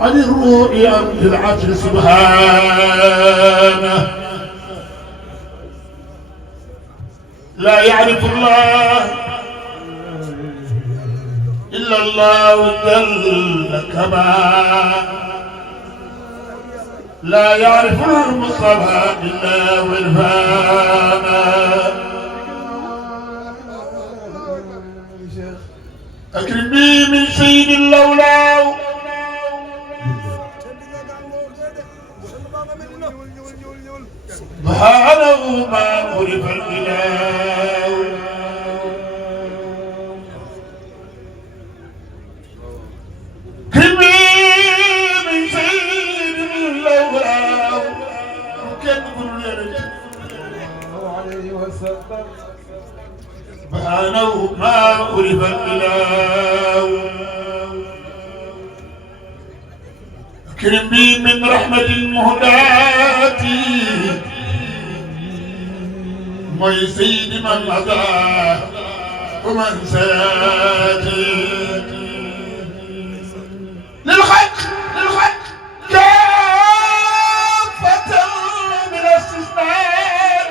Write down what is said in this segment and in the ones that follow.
عن الرؤيا للعجل سبحانه لا يعرف الله إلا الله جل كما لا يعرف المصطفى إلا والفانا أكرمني من سيد اللولو سبحانه ما عرف الإله كرمني من سيد اللولو كان يقول عليه وسلم سبحانه ما عرف الإله أكرم بي من رحمة المهداة موي سيد من هداه ومن سياتي للخلق كافة من استثناء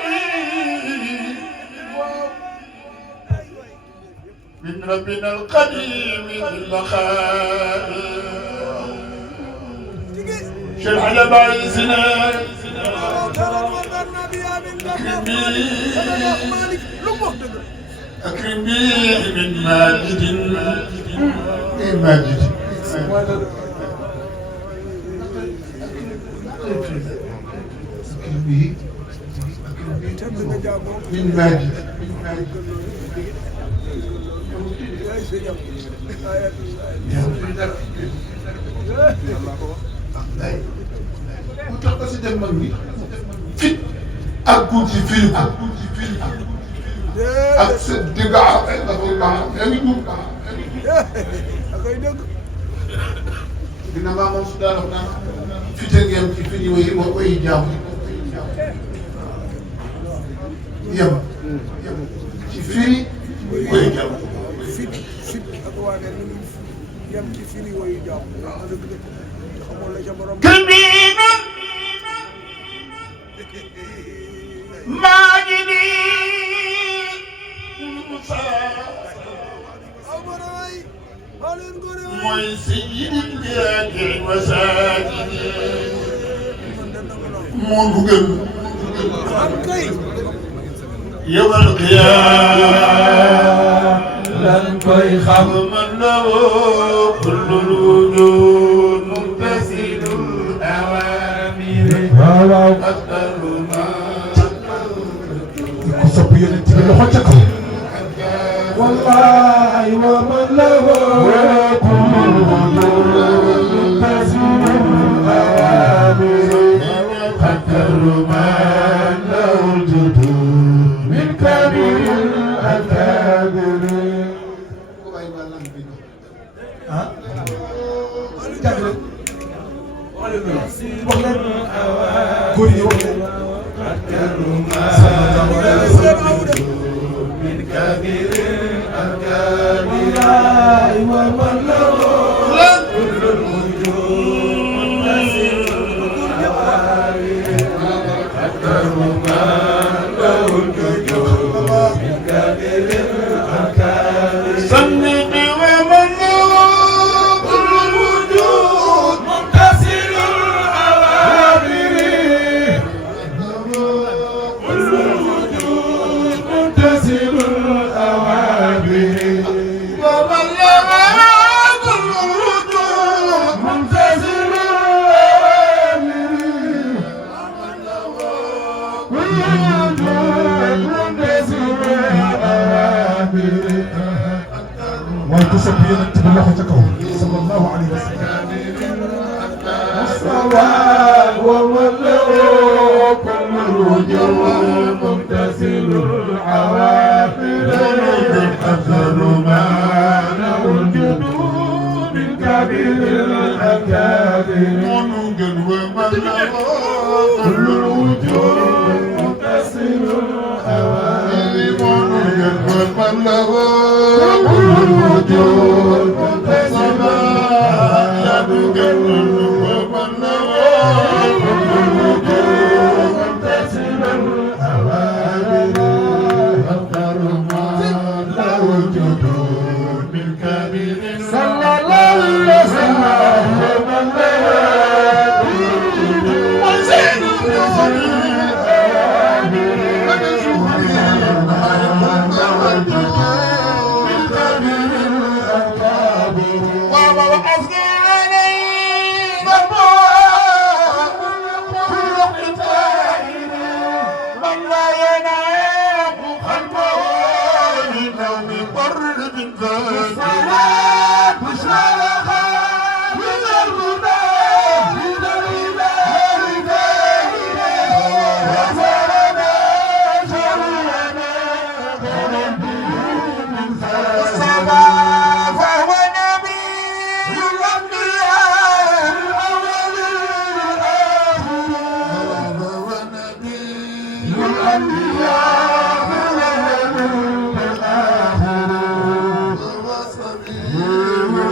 من ربنا القديم البخاء شرح لبعيسنا أكرم بي من ماجد ماجد أكرم به من ماجد وتقصد المغني fit ak guuti firi ko ak sa dëgg dafa baax yaa ngi dugg akoy dëgg dina maa moom su daan wax naan fite ngeen ci firi yi moo koy jàmm yem ci firi koy jàmm fit ak waa ne yem ci firi woyu jàmm dëgg dëgg xamoon la ca borom ماجدي موي سيد الجاهل وساجد موغن يوم القيامة لن كوي خم من له كل الوجود ممتثل الأوامر أكثر sopp yonent bi loxo ca kaw wallahi wa man lahu ويكسب ينت بالله تكون صلى الله عليه وسلم الصلاة وملؤ كل الوجوه ممتثل العوافر أفضل ما له الجنود من كبير الأكابر ونوجد وملؤ كل الوجوه ممتثل العوافر ونوجد وملؤ كل الوجود منتسبة يا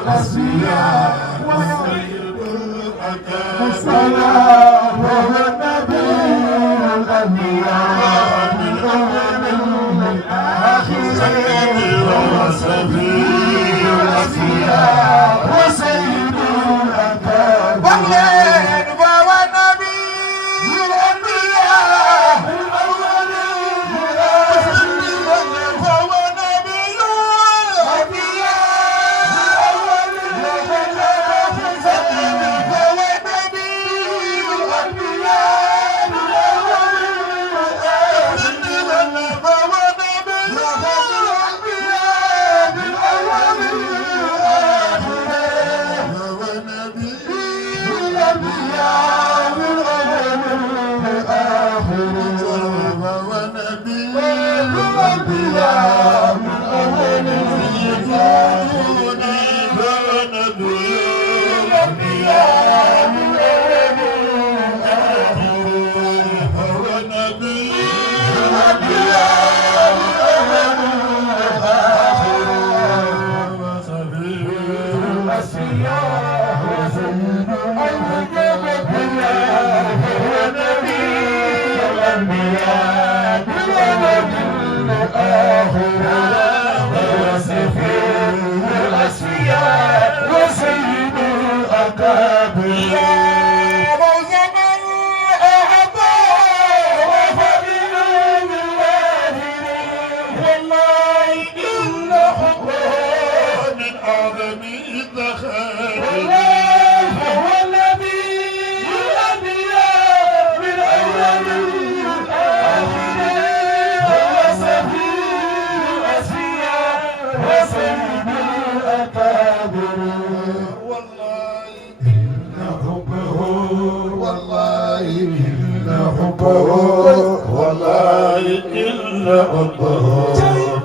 الأصفياء وسيد الصلاة وهو النبي الأنبياء من أول للآخر وهو سفي الأصفياء وسيد الأكابر وهو النبي الأنبياء من أول للآخر وهو نبي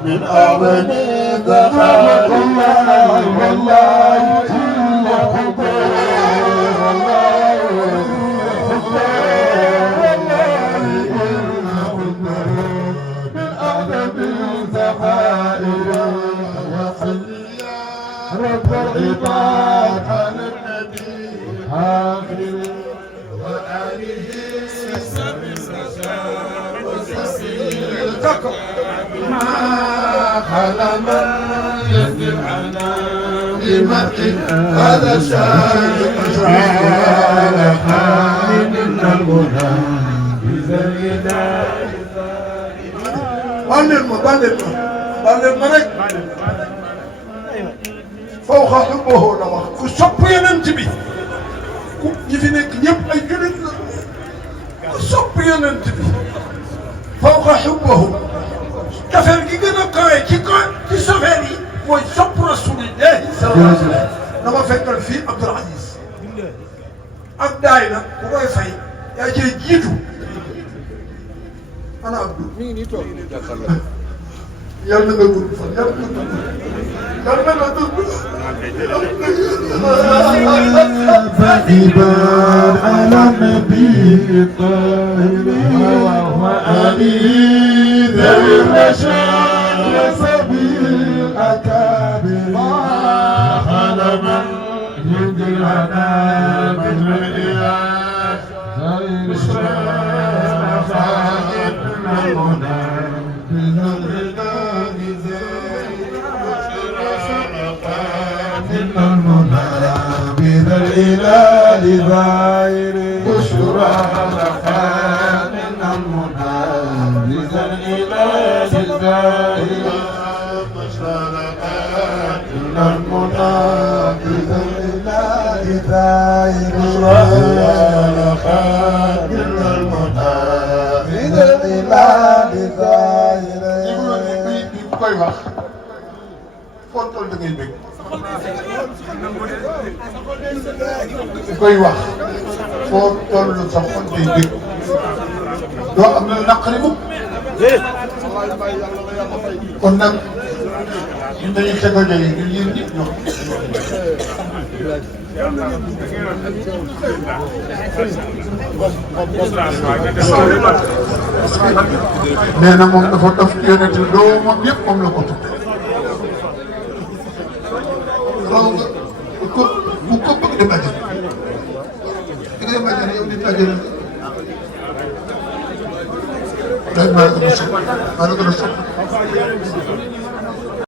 من أعظم ذخائر والله إلا حبه والله إلا حبه من أعظم ذخائر وصل يا رب العباد على النبي آخر وآله ما خلا من يزل عنا بمرء هذا شايق خالد الغنى بزينا بلغ رك فوق حبه لما كسب ينتبه يفينك يب أي جلد كسب ينتبه فوق حبه كفر جيجنا كاي كي سفري ويسب رسول الله صلى الله عليه وسلم لما فكر في عبد العزيز أبداينا هو يفعل يا جيتو أنا عبد مين يتو يلا نقول فإبان على النبي الطاهر وآله ذوي الرشاد وسبيل الأكابر خلى من يهدي الهدى مثل الإله غير الشرف خائن المنى بذل الله زين إن المنى بذا الإله ظاهر بشرى لقان إن المنى بذا الإله ظاهر إن المنى بذا الإله ظاهر لقان إن المنى بذا الإله ظاهر koy wax foo toll da ngay bëgg koy wax foo toll sa xol day bëgg doo am na naqari mukk kon nag ñun dañuy teg a jëlee ñun yéen ñëpp ñoo nee na moom dafa def yonent doomam yëpp moom la ko tudd raw nga day maa la gën a sopp maa la gën a sopp